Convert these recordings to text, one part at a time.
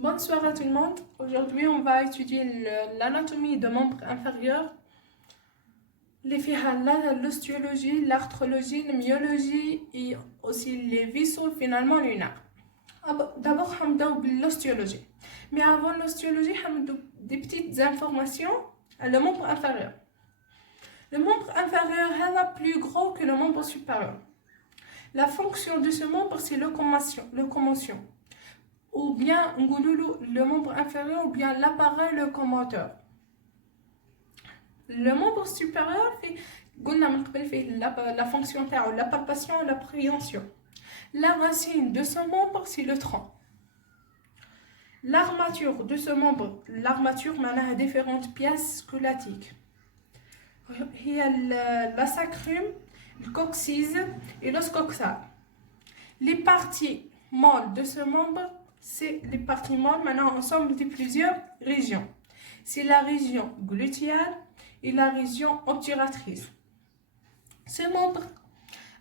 Bonsoir à tout le monde. Aujourd'hui, on va étudier l'anatomie de membres inférieurs, l'ostéologie, l'arthrologie, la myologie et aussi les vaisseaux finalement lunaires. D'abord, on va l'ostéologie. Mais avant l'ostéologie, on va des petites informations à le membre inférieur. Le membre inférieur est plus gros que le membre supérieur. La fonction de ce membre, c'est locomotion. Ou bien le membre inférieur ou bien l'appareil locomoteur. Le membre supérieur fait la fonction la palpation et la préhension. La racine de ce membre, c'est le tronc. L'armature de ce membre, l'armature a différentes pièces squelettiques. Il y a la sacrum, le coccyx et l'os coxal. Les parties molles de ce membre, c'est les parties molles maintenant ensemble de plusieurs régions. C'est la région glutéale et la région obturatrice. Ce membre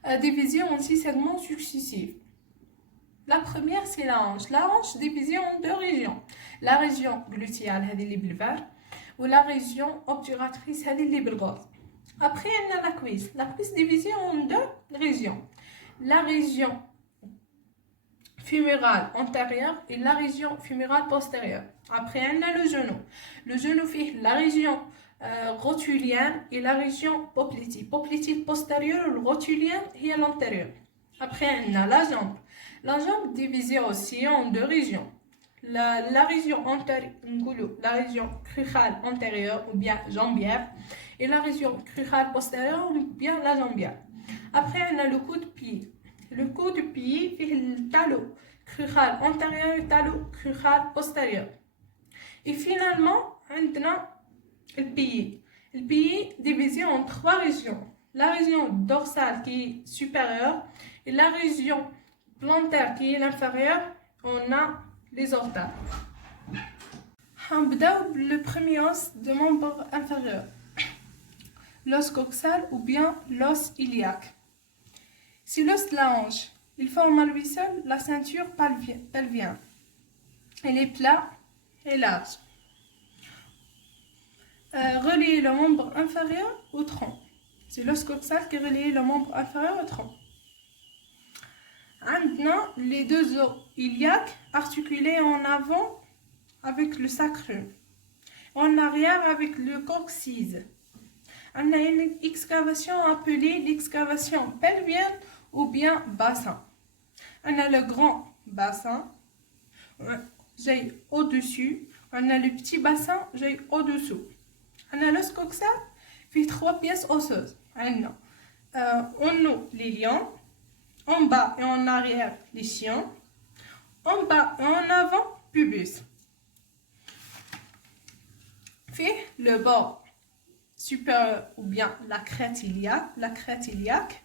est divisé en 6 segments successifs. La première, c'est la hanche. La hanche est divisée en 2 régions. La région glutéale, c'est les vert, ou la région obturatrice, c'est les rose. Après, on a la cuisse. La cuisse est divisée en 2 régions. La région fémorale antérieure et la région fémorale postérieure. Après, on a le genou. Le genou fait la région rotulienne et la région poplitée. Poplitée postérieure, le rotulien et l'antérieur. Après, on a la jambe. La jambe divisée aussi en 2 régions. La région antérieure, la région cruciale antérieure ou bien jambière et la région cruciale postérieure ou bien la jambière. Après, on a le coup de pied. Le coup de pied fait le talon crucial antérieur et talon crucial postérieur. Et finalement, on a le pied. Le pied divisé en 3 régions. La région dorsale qui est supérieure et la région plantaire qui est l'inférieure. On a les orteils. On va le premier os de membre inférieur. L'os coxal ou bien l'os iliaque. Si l'os de la hanche, il forme à lui seul la ceinture pelvienne. Il est plat et large. Relier le membre inférieur au tronc. C'est l'os coxal qui relie le membre inférieur au tronc. Maintenant, les 2 os iliaques articulés en avant avec le sacrum, en arrière avec le coccyx. On a une excavation appelée l'excavation pelvienne ou bien bassin. On a le grand bassin, j'ai au-dessus. On a le petit bassin, j'ai au-dessous. On a l'os coxal, fait 3 pièces osseuses. On a en haut les lions, en bas et en arrière les scions, en bas et en avant pubis. Fait le bord supérieur ou bien la crête iliaque.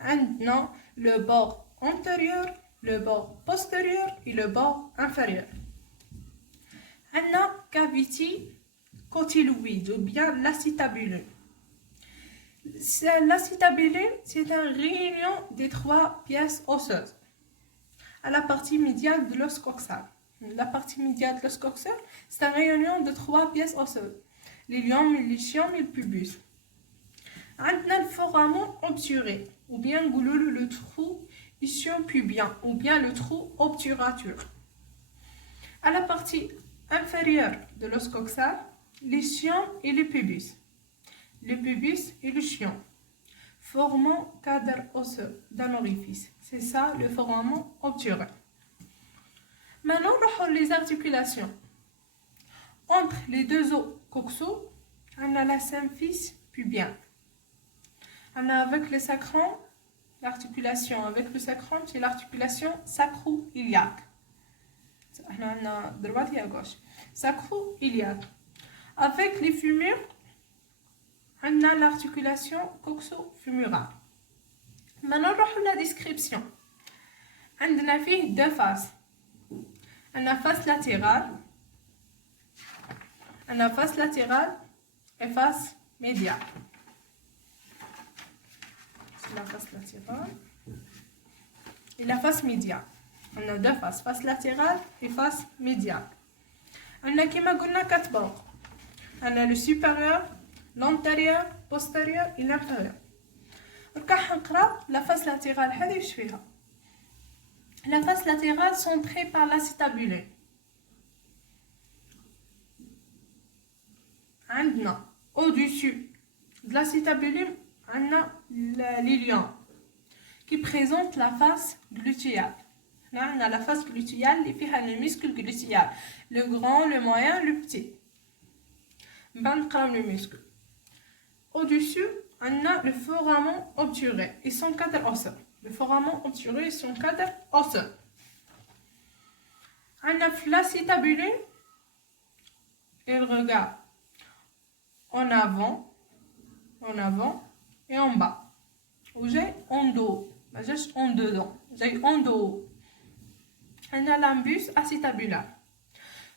Maintenant, le bord antérieur, le bord postérieur et le bord inférieur. On a cavité cotyloïde ou bien l'acetabulum. L'acetabulum, c'est une réunion des 3 pièces osseuses à la partie médiale de l'os coxal. La partie médiale de l'os coxal, c'est une réunion de 3 pièces osseuses. Les lions, les scions et le pubis. On a le foramen obturé, ou bien le trou ischio-pubien, ou bien le trou obturateur. À la partie inférieure de l'os coxal, les scions et le pubis. Le pubis et le scion, formant cadre osseux d'un orifice. C'est ça le foramen obturé. Maintenant, on a les articulations. Entre les 2 os coxaux, on a la symphyse pubienne. On a avec le sacrum, l'articulation avec le sacrum, c'est l'articulation sacro-iliaque. On a droite et à gauche. Sacro-iliaque. Avec les fémurs, on a l'articulation coxo-fémurale. Maintenant, on a la description. On a fait 2 faces. On a face latérale. On a face latérale et face médiale. C'est la face latérale et la face médiale. On a deux faces, face latérale et face médiale. On a كما قلنا 4 bords. On a le supérieur, l'antérieur, postérieur et l'inférieur. راح نقرا la face latérale هذه واش فيها. La face latérale centrée par l'acétabulum. عندنا au-dessus de l'acétabulum عندنا l'ilium qui présente la face glutéale. Là, on a la face glutéale et puis le muscle glutéal, le grand, le moyen, le petit. Le muscle. Au-dessus, on a le foramen obturé et son cadre osseux. Le foramen obturé et son cadre osseux. On a l'acétabulum et le regard en avant et en bas. Ou j'ai en dos. Juste en dedans. J'ai en dos. On a l'embus acétabulaire.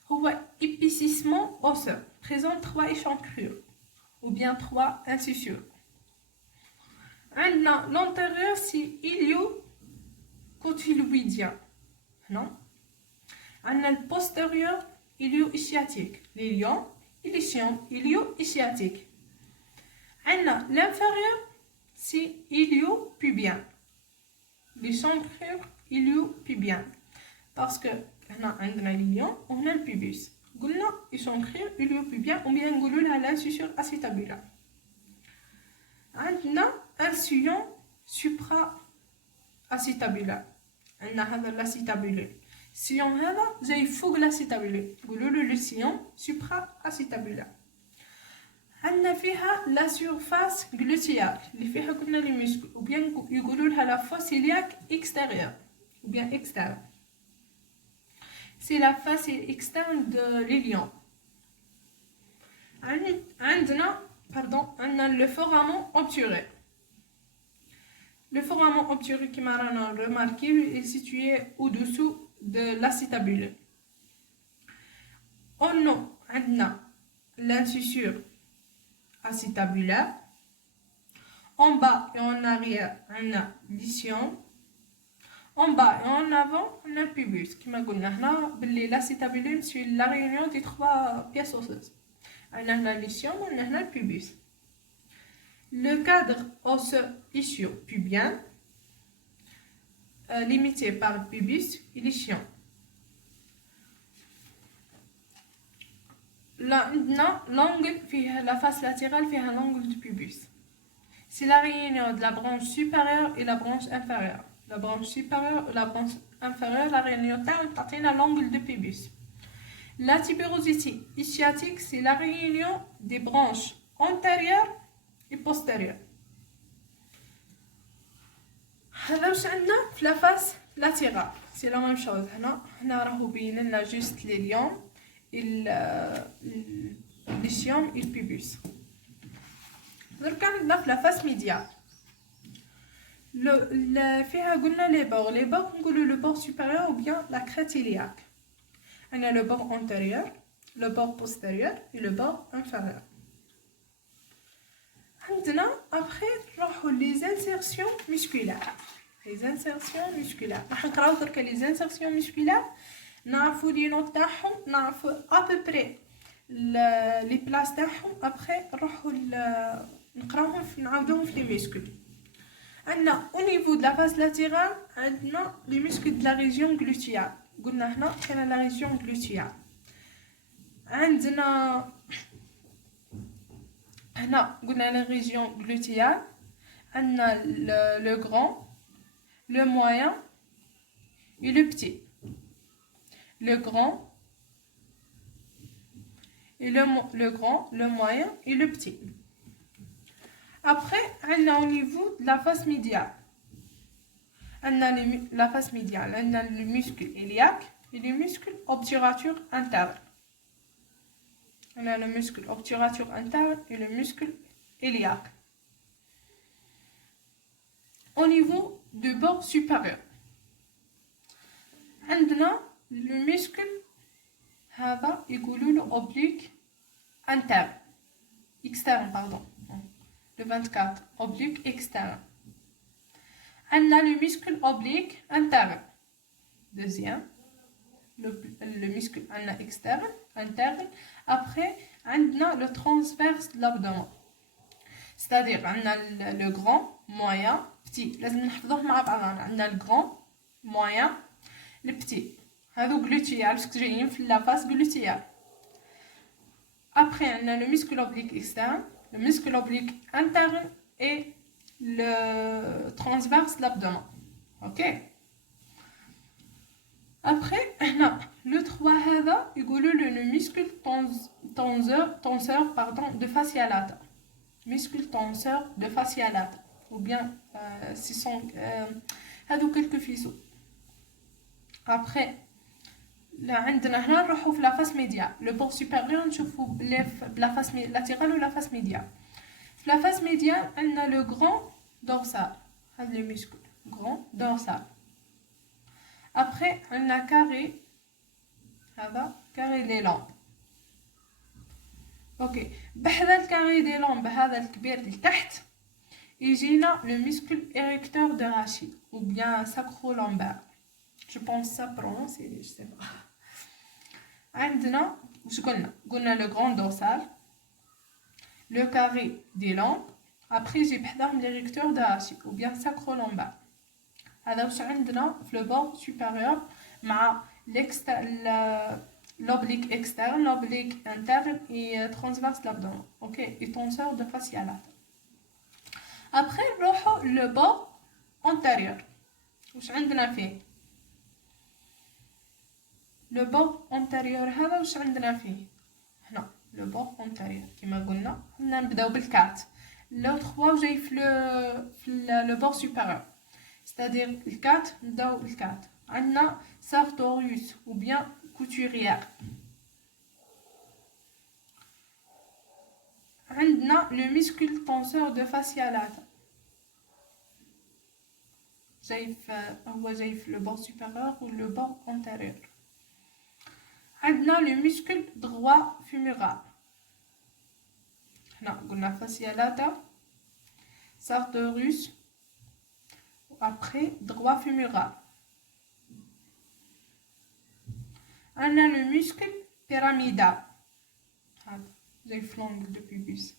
هو épaississement osseux. Présente 3 échancrures ou bien 3 incisures. On a l'antérieur, c'est ilio-cotyloïdien. Non? On a le postérieur, ilio-ischiatique. L'ilium, ilio-ischiatique. On a l'inférieur, c'est ilio-pubien. L'échancrure ilio-pubien. Parce que on a l'ilium, on a le pubis. قلنا échancrure ilio-pubien ou bien نقولوا لها l'incisure acétabulaire. عندنا un sillon supra-acétabulaire. عندنا هذا l'acétabulum. السيون هذا زي فوق l'acétabulum. نقولوا له le sillon supra-acétabulaire. عندنا فيها la surface glutéale اللي فيها قلنا les muscles ou bien يقولوا لها la fosse iliaque extérieure ou bien externe. C'est la face externe de l'ilium. عندنا le foramen obturé. Le foramen obturé qui m'a remarqué est situé au-dessous de l'acétabulum. En haut, عندنا l'incisure acétabulaire. En bas et en arrière, on a l'ischium. En bas et en avant, on a le pubis. Comme on a dit, l'acétabulum, c'est la réunion des 3 pièces osseuses. On a l'ischium, on a le pubis. Le cadre osseux ischio-pubien, limité par le pubis et l'ischium. L'angle, la face latérale fait un angle du pubis. C'est la réunion de la branche supérieure et la branche inférieure. La branche supérieure et la branche inférieure, la réunion à l'angle de pubis. La tuberosité ischiatique, c'est la réunion des branches antérieures et postérieures. هذا واش عندنا في la face latérale. C'est la même chose. هنا راهو بين لنا juste l'ilium l'ischium et le pubis. درك عندنا في la face médiale. فيها قلنا les bords نقولوا le bord supérieur ou bien la crête iliaque. On a le bord antérieur, le bord postérieur et le bord inférieur. عندنا après نروحوا les insertions musculaires. Les insertions musculaires. راح نقراو درك les insertions musculaires. نعرفوا لي نوت تاعهم نعرفوا à peu près les places تاعهم. après نروحوا نقراوهم نعاودوهم في les muscles. عندنا au niveau de la face latérale عندنا les muscles de la région glutéale. قلنا هنا كاين la région glutéale. عندنا هنا قلنا la région glutéale. عندنا le grand, le moyen et le petit. Le grand et le grand, le moyen et le petit. Après, on a au niveau de la face médiale. On a la face médiale, on a le muscle iliaque et le muscle obturateur interne. On a le muscle obturateur interne et le muscle iliaque. Au niveau du bord supérieur, on a le muscle هذا يقولوا له oblique interne, externe pardon. Le 24, oblique externe. On a le muscle oblique interne. deuxième. Le muscle externe, interne. Après, on a le transverse de l'abdomen. C'est-à-dire, on a le grand, moyen, petit. لازم نحفظوه مع بعضنا. On a le grand, moyen, le petit. هذو gluteal, parce que جايين في la face gluteale. Après, on a le muscle oblique externe, le muscle oblique interne et le transverse de l'abdomen. Ok? Après, on a le 3 هذا يقولوا le muscle tenseur de fascia lata. Muscle tenseur de fascia lata. Ou bien, ce sont quelques faisceaux. Après, عندنا هنا نروحوا في la face médiale. Le bord supérieur نشوفوا la face latérale ou la face médiale. في la face médiale, on a le grand dorsal. هذا le muscle grand dorsal. Après, on a carré. هذا carré des lampes. اوكي بهذا الكاري دي لامب هذا الكبير لتحت يجينا le muscle érecteur de rachis ou bien sacro-lombaire. Je pense ça prononce, je sais pas. عندنا وش قلنا le grand dorsal, le carré des lampes. Après j'ai بحذاهم l'érecteur de rachis ou bien sacro-lombaire. هذا وش عندنا في le bord supérieur مع l'oblique externe, l'oblique interne et transverse de l'abdomen. Ok, et tenseur de fascia lata. Après, le bord antérieur. وش عندنا فيه؟ le bord antérieur هذا وش عندنا فيه؟ هنا le bord antérieur كما قلنا. نبداو بالكات. l'autre fois جاي في le bord supérieur. C'est-à-dire الكات نبداو بالكات. عندنا sartorius ou bien couturière. عندنا le muscle tenseur de fascia lata. هو جاي في le bord supérieur ou le bord antérieur. عندنا le muscle droit fémoral. هنا قلنا fascia lata, sartorius, après droit fémoral. On a le muscle pyramidal. J'ai l'angle de pubis.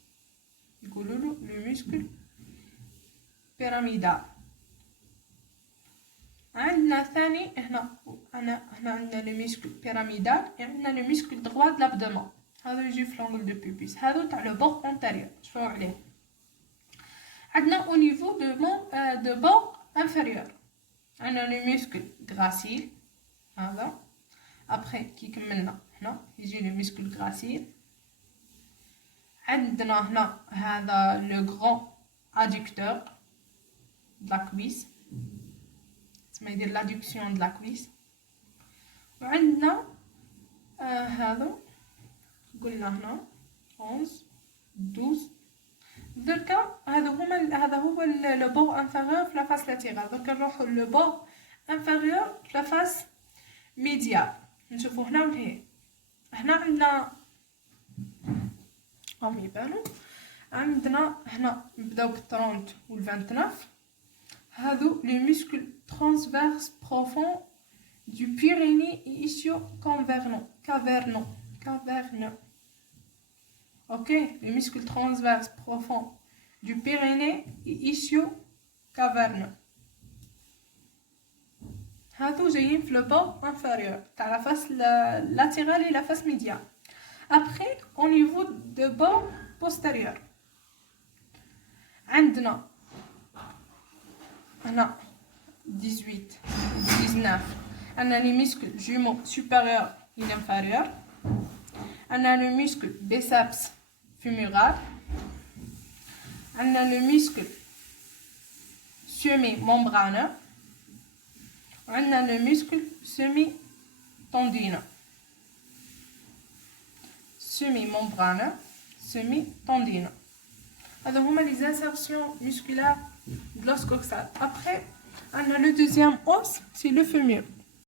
Le muscle pyramidal. عندنا ثاني هنا عندنا le muscle pyramidal et عندنا le muscle droit de l'abdomen. هذا يجي في l'angle de pubis. هذا تاع le bord antérieur. شوفوا عليه. عندنا au niveau de bord inférieur. عندنا le muscle gracile. هذا. Après كي كملنا هنا يجي le muscle gracile. عندنا هنا هذا le grand adducteur de la cuisse. تسمى يدير l'adduction de la cuisse. وعندنا هذا قلنا هنا 11 12 دركا هذا هو le bord inférieur في la face latérale. donc نروحو le bord inférieur في la face médiale. نشوفو هنا وهي هنا عندنا عندنا هنا نبداو بال30 وال29 هذو les muscles transverses profonds du Pyrénées et ischio-caverneux. Ok, les muscles transverses profonds du Pyrénées et ischio-caverneux. هذو جايين في le bord inférieur تاع la face latérale et la face médiale. Après, au niveau de bord postérieur, عندنا هنا 18 19 عندنا les muscles jumeaux supérieurs et inférieurs. عندنا le muscle biceps fémoral. عندنا le muscle semi-membraneux. عندنا le muscle semi-tendineux. Semi-membraneux, semi-tendineux. Alors, on a les insertions musculaires de l'os coxal. Après, on a le deuxième os, c'est le fémur.